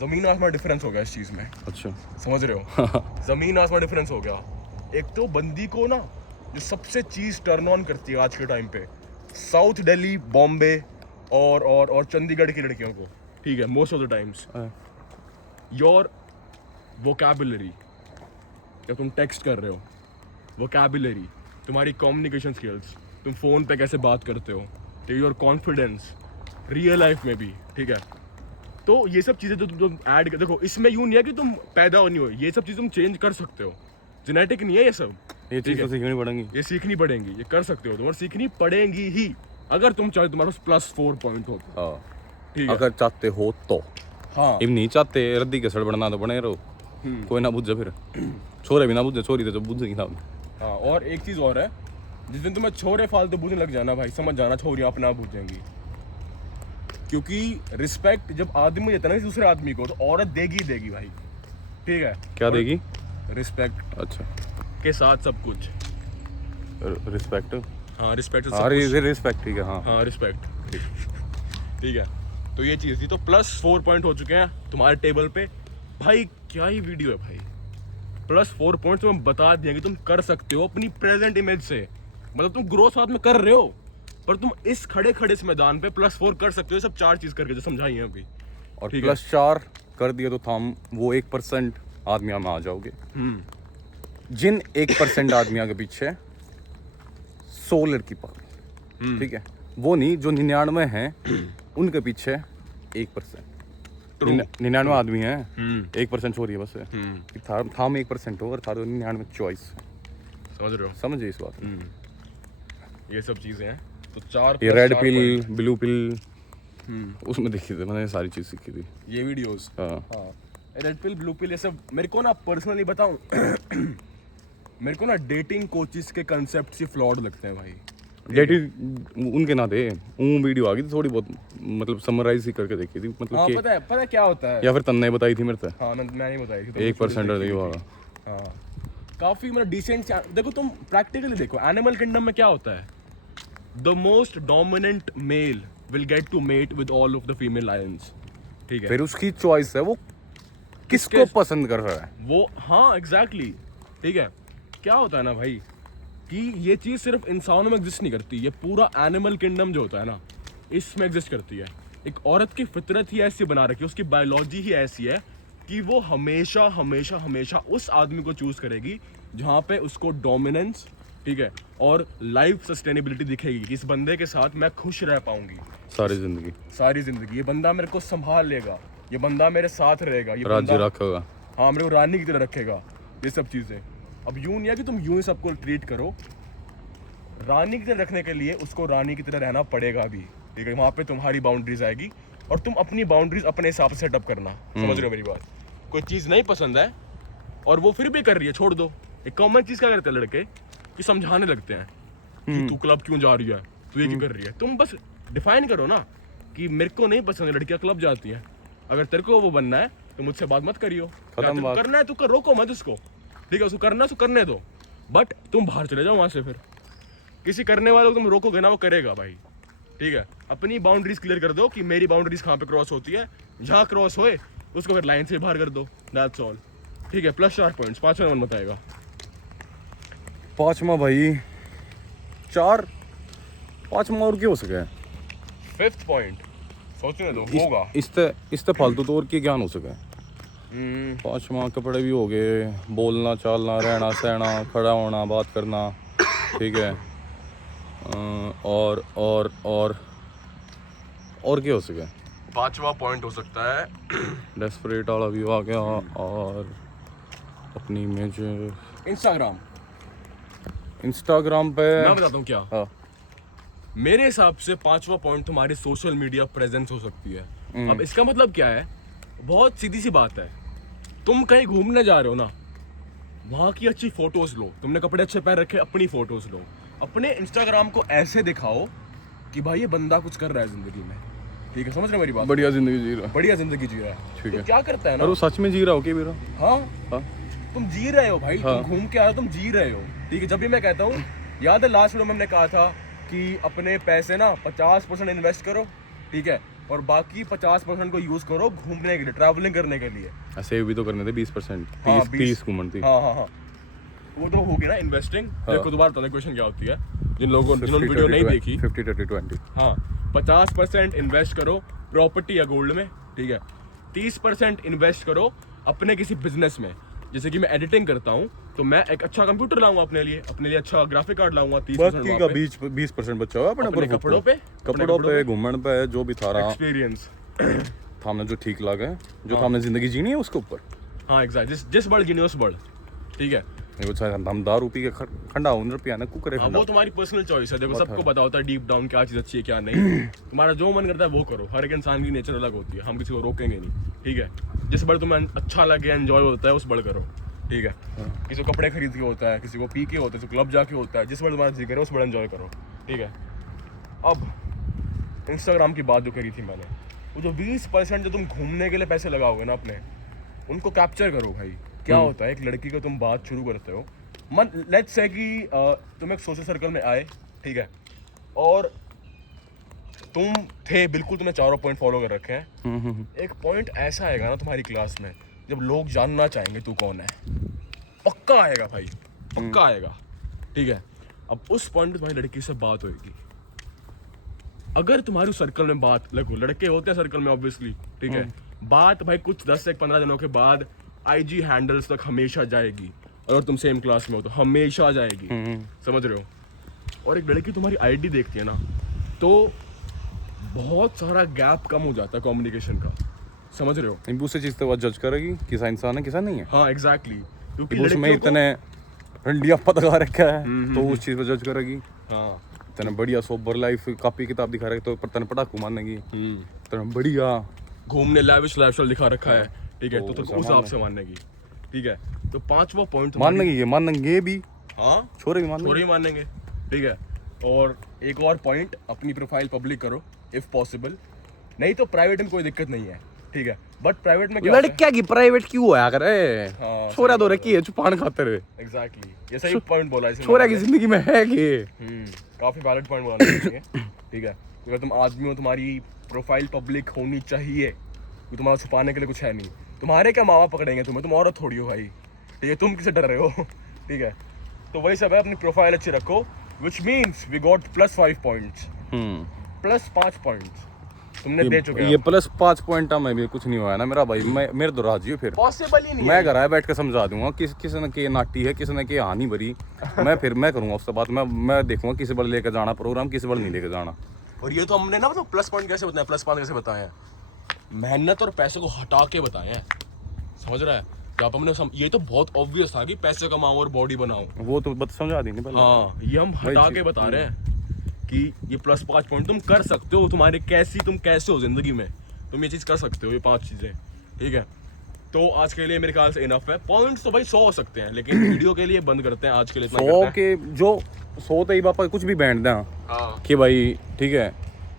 जमीन आसमान डिफरेंस हो गया इस चीज़ में, अच्छा, समझ रहे हो, जमीन आसमान डिफरेंस हो गया। एक तो बंदी को ना जो सबसे चीज़ टर्न ऑन करती है आज के टाइम पे, साउथ दिल्ली, बॉम्बे और चंडीगढ़ की लड़कियों को, ठीक है, most of the times, your vocabulary, जब तुम टेक्स्ट कर रहे हो, वोकैबुलरी, तुम्हारी कम्युनिकेशन स्किल्स, तुम फ़ोन पे कैसे बात करते हो, योर कॉन्फिडेंस रियल लाइफ में भी, ठीक है। तो ये सब चीज़ें जो तुम ऐड कर, देखो इसमें यूँ नहीं है कि तुम पैदा नहीं हो, ये सब चीज़ तुम चेंज कर सकते हो, जेनेटिक नहीं है ये सब, ये चीज़ तो सीखनी पड़ेगी, ये सीखनी पड़ेंगी, ये कर सकते हो तुम, और सीखनी पड़ेगी ही, अगर तुम चाहे तुम्हारे पास +4 पॉइंट हो तो, हाँ, ठीक है। अगर चाहते हो तो। हाँ, इम नहीं चाहते रद्दी के सड़ बनना तो बने रहो, कोई ना बुझे, फिर छोरे भी ना बुझे, छोरी तो जब बुझेगी ना। हाँ, और एक चीज़ और है, जिस दिन तुम्हें छोरे फालतू बुझने लग जाना भाई, समझ जाना छोरियाँ अपना बुझेंगी, क्योंकि रिस्पेक्ट जब आदमी देता है ना दूसरे आदमी को, तो औरत देगी देगी भाई, ठीक है। क्या देगी? रिस्पेक्ट अच्छा, के साथ सब कुछ, रिस्पेक्ट, हाँ, रिस्पेक्ट से हाँ, सब कुछ। रिस्पेक्ट, ठीक है, हाँ, हाँ, रिस्पेक्ट, ठीक है। तो ये चीज़ थी, तो +4 पॉइंट हो चुके हैं तुम्हारे टेबल पे भाई। क्या ही वीडियो है भाई, +4 पॉइंट्स में बता दिया कि तुम कर सकते हो अपनी प्रेजेंट इमेज से, मतलब तुम ग्रो साथ में कर रहे हो, पर तुम इस खड़े खड़े इस मैदान पे +4 कर सकते हो, सब 4 चीज करके जो समझाई है अभी। और ठीक है। +4 कर दिया तो थम वो 1% आदमियों में आ जाओगे। जिन 1% आदमियों के पीछे 100 लड़की पागल, ठीक है, वो नहीं जो 99 हैं उनके पीछे 1%। 99 आदमी हैं, 1% छोड़िए बस है कि था में 1% हो और था तो 99 चॉइस। समझ रहे हो? समझिए इस बात। ये सब चीजें हैं। तो 4 ये + रेड 4 पिल, ब्लू पिल, उसमें देखी थी मैंने, सारी चीज सीखी थी। ये वीडियोस। हाँ। हाँ, रेड पिल, ब्लू पिल, ये सब मेरे को ना पर्सनली बताऊं मेरे को ना डेटिंग कोचेस के कंसेप्ट से फ्लॉड लगते हैं भाई। डेटिंग उनके ना थे, वीडियो आ गई थी थोड़ी बहुत, मतलब समराइज ही करके देखी थी, मतलब हाँ, कि पता है क्या होता है। या फिर तन्ने बताई थी मेरे से। हाँ, मैं नहीं बताई थी। 1% देखी होगा। हाँ, काफी मतलब डिसेंट। देखो तुम प्रैक्टिकली देखो, एनिमल किंगडम में क्या होता है, the most dominant male will get to mate with all of the female lions. ठीक है, फिर उसकी चॉइस है वो किसको किसके- पसंद कर रहा है वो। हाँ, एग्जैक्टली। ठीक है, क्या होता है ना भाई कि ये चीज सिर्फ इंसानों में एग्जिस्ट नहीं करती, ये पूरा एनिमल किंगडम जो होता है ना, इसमें एग्जिस्ट करती है। एक औरत की फितरत ही ऐसी बना रखी है, उसकी बायोलॉजी ही ऐसी है कि वो हमेशा हमेशा हमेशा उस आदमी को चूज करेगी जहाँ पे उसको डोमिनेंस, ठीक है, और लाइफ सस्टेनेबिलिटी दिखेगी कि इस बंदे के साथ मैं खुश रह पाऊंगी सारी जिंदगी, सारी जिंदगी। ये बंदा मेरे को संभाल लेगा, ये बंदा मेरे साथ रहेगा, ये राज्य बंदा रखेगा। हाँ मेरे को रानी की तरह रखेगा। ये सब चीजें अब यूं नहीं है कि तुम यूं ही सबको ट्रीट करो, रानी की तरह रखने के लिए उसको रानी की तरह रहना पड़ेगा भी। ठीक है, वहाँ पे तुम्हारी बाउंड्रीज आएगी और तुम अपनी बाउंड्रीज अपने हिसाब से सेटअप करना। समझ रहे हो मेरी बात? कोई चीज़ नहीं पसंद है और वो फिर भी कर रही है, छोड़ दो। एक कॉमन चीज़ क्या करते हैं लड़के कि समझाने लगते हैं कि तू क्लब क्यों जा रही है, तू ये क्यों कर रही है। तुम बस डिफाइन करो ना कि मेरे को नहीं पसंद है लड़कियां क्लब जाती हैं, अगर तेरे को वो बनना है तो मुझसे बात मत करियो। खत्म बात। करना है तो कर, रोको मत उसको। ठीक है, उसको करना है तो करने दो, बट तुम बाहर चले जाओ वहां से। फिर किसी करने वाले को तुम रोकोगे ना, वो करेगा भाई। ठीक है, अपनी बाउंड्रीज क्लियर कर दो कि मेरी बाउंड्रीज कहाँ पे क्रॉस होती है, जहाँ क्रॉस होए उसको फिर लाइन से बाहर कर दो, दैट्स ऑल। ठीक है, +4 पॉइंट्स। 5वां नंबर बताएगा। 5वां भाई 4, 5वां और क्या हो सके? 5th पॉइंट सोचने दो, होगा। इससे फालतू तो और क्या ज्ञान हो सके? 5वां कपड़े भी हो गए, बोलना चालना, रहना सहना, खड़ा होना, बात करना, ठीक है। और क्या हो सके? 5वां पॉइंट हो सकता है डेस्परेट वाला भी आ गया, और अपनी इमेज इंस्टाग्राम पे। मैं बताता हूँ क्या। हाँ। मेरे हिसाब से 5वां पॉइंट तुम्हारी सोशल मीडिया प्रेजेंस हो सकती है। अब इसका मतलब क्या है, बहुत सीधी सी बात है, तुम कहीं घूमने जा रहे हो ना, वहां की अच्छी फोटोज लो, तुमने कपड़े अच्छे पहन रखे, अपनी फोटोज लो, अपने इंस्टाग्राम को ऐसे दिखाओ कि भाई ये बंदा कुछ कर रहा है जिंदगी में। ठीक है, समझ रहे हो मेरी बात? बढ़िया जिंदगी जी रहा है। बढ़िया जिंदगी जी रहा है। ठीक तो है। क्या करता है ना, और वो सच में जी रहा हो क्या मेरा? हाँ, हाँ। तुम जी रहे हो भाई। हाँ। तुम घूम के आ रहे हो, तुम जी रहे हो। ठीक है, जब भी मैं कहता हूँ, याद है लास्ट वीडियो में हमने कहा था कि अपने पैसे ना 50% इन्वेस्ट करो, ठीक है, और बाकी 50% को यूज करो घूमने के लिए, ट्रैवलिंग करने के लिए। सेव भी तो करने थे 20%, हाँ, 30 घूमन थी। हाँ हाँ हाँ, वो तो होगी ना इन्वेस्टिंग। देखो दोबारा बताना क्वेश्चन क्या होती है, जिन लोगों जिन्होंने वीडियो नहीं देखी। 50-30-20। हाँ, 50% इन्वेस्ट करो प्रॉपर्टी या गोल्ड में, ठीक है। 30% इन्वेस्ट करो अपने किसी बिजनेस में, जैसे कि मैं एडिटिंग करता हूँ तो मैं एक अच्छा कंप्यूटर लाऊंगा अपने लिए अच्छा ग्राफिक कार्ड लाऊंगा। 30% बाकी का 20% बचा हुआ अपने अपने कपड़ों पे, कपड़ों पे, घूमन पे, जो भी था रहा एक्सपीरियंस थामने जो ठीक लगे, जो थामने जिंदगी जीनी है उसके ऊपर। हाँ एग्जैक्ट, जिस बढ़ गिनी उस बढ़। ठीक है, वो चाहे हम दारू पी के ठंडा हो रुपया ना कुकरे हाँ, वो तुम्हारी पर्सनल चॉइस है। देखो सबको पता होता है डीप डाउन क्या चीज़ अच्छी है क्या नहीं। तुम्हारा जो मन करता है वो करो, हर एक इंसान की नेचर अलग होती है, हम किसी को रोकेंगे नहीं। ठीक है, जिस बढ़ तुम्हें अच्छा लगे, एंजॉय होता है, उस बढ़ करो। ठीक है, किसी को कपड़े खरीद के होता है, किसी को पी के होता है, किसी को क्लब जाके होता है, जिस बढ़ तुम्हारा जी करे उस बढ़ एंजॉय करो। ठीक है, अब इंस्टाग्राम की बात जो करी थी मैंने, वो जो 20% जो तुम घूमने के लिए पैसे लगाओगे ना अपने, उनको कैप्चर करो भाई। क्या होता है, एक लड़की को तुम बात शुरू करते हो, मन लेट्स से कि तुम एक सोशल सर्कल में आए, ठीक है, और तुम थे बिल्कुल, तुम्हें चारों पॉइंट फॉलो कर रखे हैं। एक पॉइंट ऐसा आएगा ना तुम्हारी क्लास में जब लोग जानना चाहेंगे तू कौन है, पक्का आएगा भाई, पक्का आएगा। ठीक है, अब उस पॉइंट पे तुम्हारी लड़की से बात होगी। अगर तुम्हारी सर्कल में बात, देखो लड़के होते हैं सर्कल में ऑब्वियसली, ठीक है, बात भाई कुछ 10 से 15 दिनों के बाद IG हैंडल्स तक हमेशा जाएगी। अगर तुम सेम क्लास में हो तो हमेशा जाएगी, समझ रहे हो। और एक लड़की तुम्हारी ID देखती है ना, तो बहुत सारा गैप कम हो जाता है कम्युनिकेशन का, समझ रहे हो। दूसरी चीज तो वो जज करेगी किसा इंसान है किसा नहीं है। हाँ एग्जैक्टली, क्योंकि उसमें इतने रंडिया पता रखा है तो उस चीज पर जज करेगी। हाँ इतना बढ़िया सोबर लाइफ कॉपी किताब दिखा रहे तो तने पटाखू मानेगी। इतना बढ़िया घूमने लाविश लाइफस्टाइल दिखा रखा है, ठीक है, तो उस हिसाब से मानेगी, ठीक है। तो 5वां पॉइंट मानेगी, ये मानेंगे भी, हाँ छोरे भी मानेंगे, छोरे भी मानेंगे, ठीक है। और एक और पॉइंट, अपनी प्रोफाइल पब्लिक करो इफ पॉसिबल, नहीं तो प्राइवेट में कोई दिक्कत नहीं है, ठीक है। बट प्राइवेट में क्या होता है, लड़कियां की प्राइवेट क्यों होया करे। हाँ, छोरा दो रखी है छुपान खातिर। एग्जैक्टली, ये सही पॉइंट बोला इसने। छोरा की जिंदगी में है कि काफी वैलिड पॉइंट बोला है, ठीक है। अगर तुम आदमी हो, तुम्हारी प्रोफाइल पब्लिक होनी चाहिए, तो तुम्हारा छुपाने के लिए कुछ है नहीं। तुम्हारे क्या माँ पकड़ेंगे तुम्हें, तुम औरत थोड़ी हो भाई, ठीक है, तुम किसे डर रहे हो, ठीक है। तो वही सब है, अपनी प्रोफाइल अच्छी रखो, which means we got +5 points, +5 points तुमने दे चुके ये +5 पॉइंट में भी कुछ नहीं हुआ ना मेरा भाई। मैं मेरे तो राजी हूँ, फिर पॉसिबल ही नहीं मैं घर आया बैठ के समझा दूंगा किसी ने के नाटी है, किसी ने के हानि भरी। मैं करूंगा उससे बात, मैं देखूंगा किसी बल लेकर जाना प्रोग्राम, किसी बल नहीं लेकर जाना। और ये तो हमने ना मतलब प्लस पॉइंट कैसे बताया, +5 कैसे बताए हैं, मेहनत और पैसे को हटा के बताए हैं, समझ रहा है। जब हमने ये तो बहुत ऑब्वियस था कि पैसे कमाओ और बॉडी बनाओ, वो तो बस समझा दी नहीं पहले। हाँ, ये हम हटा के बता रहे हैं कि ये +5 पॉइंट तुम कर सकते हो, तुम्हारे तुम कैसे हो जिंदगी में, तुम ये चीज कर सकते हो, ये 5 चीजें, ठीक है। तो आज के लिए मेरे ख्याल से इनफ है। पॉइंट्स तो भाई 100 हो सकते हैं, लेकिन वीडियो के लिए बंद करते हैं आज के लिए, इतना 100 के जो 100 तो ही पापा कुछ भी बैंड दें कि भाई ठीक है,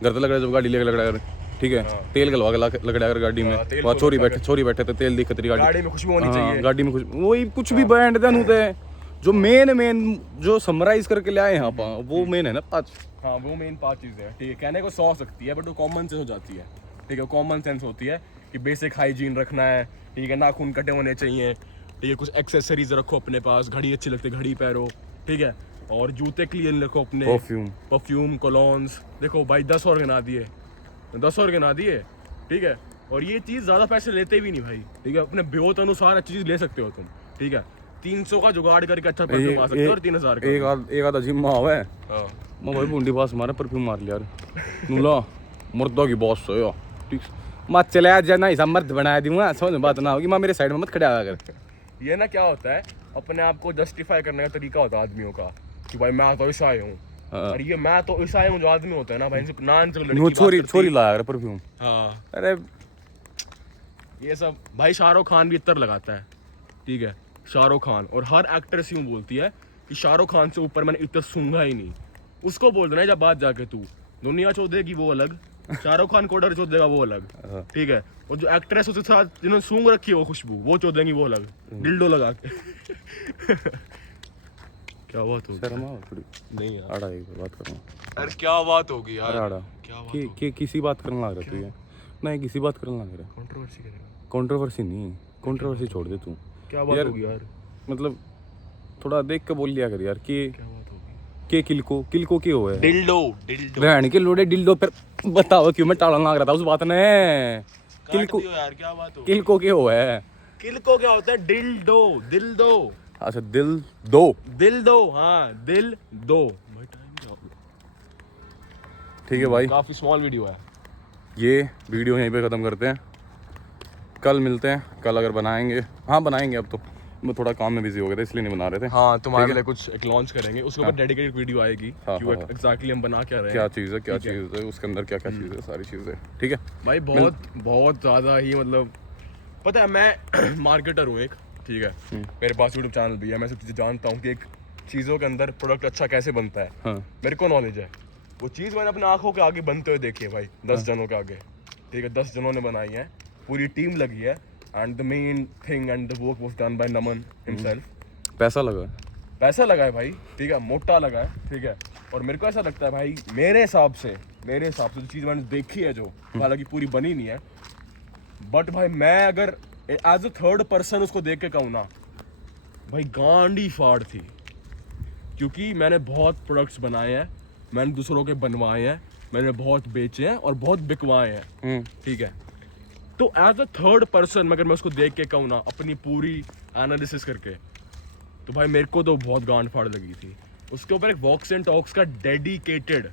घर तो लग रहा है जब गाड़ी लेकर लग रहा है, ठीक है, तेल गलवा के लगड़ा कर गाड़ी में, वहाँ छोरी बैठे तो तेल दिखत रही गाड़ी में खुशबू होनी चाहिए, गाड़ी में वही कुछ भी बैंड दें होते जो मेन जो समराइज करके ले आए यहाँ पर, वो मेन है ना 5। हाँ, वो मेन 5 चीजें हैं, ठीक है। कहने को 100 हो सकती है, बट वो कॉमन सेंस हो जाती है, ठीक है। कॉमन सेंस होती है कि बेसिक हाइजीन रखना है, ठीक है, नाखून कटे होने चाहिए, ठीक है, कुछ एक्सेसरीज रखो अपने पास, घड़ी अच्छी लगती है घड़ी पहनो, ठीक है, और जूते क्लीन रखो अपने, परफ्यूम कोलोन्स, देखो भाई 10 और गिना दिए, ठीक है। और ये चीज़ ज़्यादा पैसे लेते भी नहीं भाई, ठीक है, अपने बेहोत अनुसार अच्छी चीज़ ले सकते हो तुम, ठीक है। 300 का जुगाड़ करके अच्छा परफ्यूम आ सकते हो, और 3000 का एक आधा जिम आवे। मैं भाई बूंदी पास मारा परफ्यूम मार लिया नूला मर्दों की बॉस हो यार, ठीक मत चले आ जाना, ऐसा मर्द बना दूंगा, समझ में बात ना होगी, मैं मेरे साइड में मत खड़ा आया कर। ये ना क्या होता है, अपने आप को जस्टिफाई करने का तरीका होता है आदमियों का कि भाई मैं तो ईसाई हूँ, और ये मैं तो ईसाई हूँ जो आदमी होता है ना भाई, नान से लड़की छोरी लाया कर परफ्यूम। हाँ, अरे ये सब भाई शाहरुख खान भी इतर लगाता है, ठीक है, शाहरुख खान, और हर एक्ट्रेस यूँ बोलती है कि शाहरुख खान से ऊपर मैंने इतर सूंघा ही नहीं। उसको बोल देना है जब बात जाके, तू दुनिया चौधरी वो अलग, शाहरुख खान कोडर चौधरी वो अलग, ठीक है। और जो एक्ट्रेस उसके साथ जिन्होंने सूंघ रखी है वो खुशबू, वो चौधरी वो अलग, डिल्डो लगा के क्या बात होगी, शर्म आओ थोड़ी नहीं यार, आड़ा एक बात करूंगा। अरे क्या बात होगी यार, आड़ा क्या बात होगी, किसी बात करने लग रहा है, नहीं किसी बात करने लग रहा है, कंट्रोवर्सी करेगा, कंट्रोवर्सी नहीं, कंट्रोवर्सी छोड़ दे तू। क्या बात होगी यार, मतलब थोड़ा देख के बोल लिया कर यार कि क्या बात होगी, के किल को क्या हुआ है, डिल्डो रहने के लोड़े डिल्डो, फिर बताओ क्यों मैं टालने लग रहा था उस बात ने। किल को यार, क्या बात होगी, किल को क्या हुआ है, किल को क्या होता है, दिल दो, अच्छा दिल दो, हाँ दिल दो। ठीक है भाई, काफी स्मॉल वीडियो है, ये वीडियो यहीं पे ख़त्म करते हैं, कल मिलते हैं, कल अगर बनाएंगे, हाँ बनाएंगे, अब तो मैं थोड़ा काम में बिजी हो गए थे इसलिए नहीं बना रहे थे। हाँ, तुम्हारे लिए कुछ एक लॉन्च करेंगे, उसके ऊपर डेडिकेटेड वीडियो आएगी, एग्जैक्टली हम बना क्या रहे हैं, क्या चीज़ है उसके अंदर, क्या चीज़ है, सारी चीज़ें, ठीक है भाई। बहुत ज़्यादा ही मतलब, पता है मैं मार्केटर हूँ एक, ठीक है, मेरे पास यूट्यूब चैनल भी है, मैं सब चीज़ें जानता हूँ कि एक चीज़ों के अंदर प्रोडक्ट अच्छा कैसे बनता है, हाँ। मेरे को नॉलेज है, वो चीज़ मैंने अपने आंखों के आगे बनते हुए देखी है भाई, 10 जनों के आगे, ठीक है, 10 जनों ने बनाई है, पूरी टीम लगी है, and the main thing and the work was done by Naman himself. पैसा लगा है भाई, ठीक है, मोटा लगा है, ठीक है। और मेरे को ऐसा लगता है भाई, मेरे हिसाब से जो चीज़ मैंने देखी है, जो हालांकि पूरी बनी नहीं है, बट भाई मैं अगर एज अ थर्ड पर्सन उसको देख के कहूँ ना भाई, गांडी फाड़ थी, क्योंकि मैंने बहुत प्रोडक्ट्स बनाए हैं, मैंने दूसरों के बनवाए हैं, मैंने बहुत बेचे हैं और बहुत बिकवाए हैं, ठीक है। तो एज अ थर्ड पर्सन अगर मैं उसको देख के कहूँ ना, अपनी पूरी एनालिसिस करके, तो भाई मेरे को तो बहुत गांड फाड़ लगी थी। उसके ऊपर एक वॉक्स एंड टॉक्स का डेडिकेटेड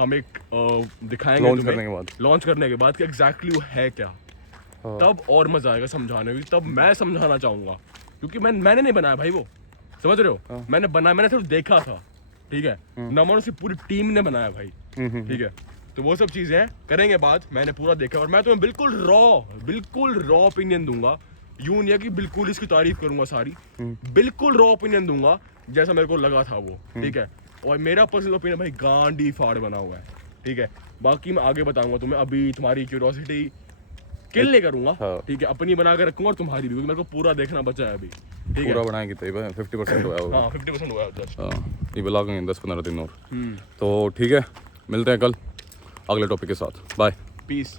हम एक दिखाएंगे लॉन्च करने के बाद कि एग्जैक्टली वो है क्या। तब और मजा आएगा समझाने में, तब मैं समझाना चाहूंगा, क्योंकि मैंने नहीं बनाया भाई वो, समझ रहे हो। मैंने बनाया, मैंने सिर्फ देखा था, ठीक है। नमन उसकी पूरी टीम ने बनाया भाई, ठीक है। तो वो सब चीजें करेंगे बात, मैंने पूरा देखा और मैं तुम्हें बिल्कुल रॉ ओपिनियन दूंगा। यूं नहीं है कि बिल्कुल इसकी तारीफ करूंगा सारी, बिल्कुल रॉ ओपिनियन दूंगा जैसा मेरे को लगा था वो, ठीक है। और मेरा पर्सनल ओपिनियन भाई गांडी फाड़ बना हुआ है, ठीक है। बाकी मैं आगे बताऊंगा तुम्हें, अभी तुम्हारी क्यूरियोसिटी किल नहीं करूंगा, ठीक है। अपनी बना के रखूंगा और तुम्हारी भी, क्योंकि मेरे को पूरा देखना बचा है अभी, ठीक है। पूरा बनाएंगे तो 50% हुआ होगा। हाँ 50% हुआ है जस्ट। हाँ, ये लगेंगे 10-15 दिन और। तो ठीक है, मिलते हैं कल अगले टॉपिक के साथ। Bye, piece.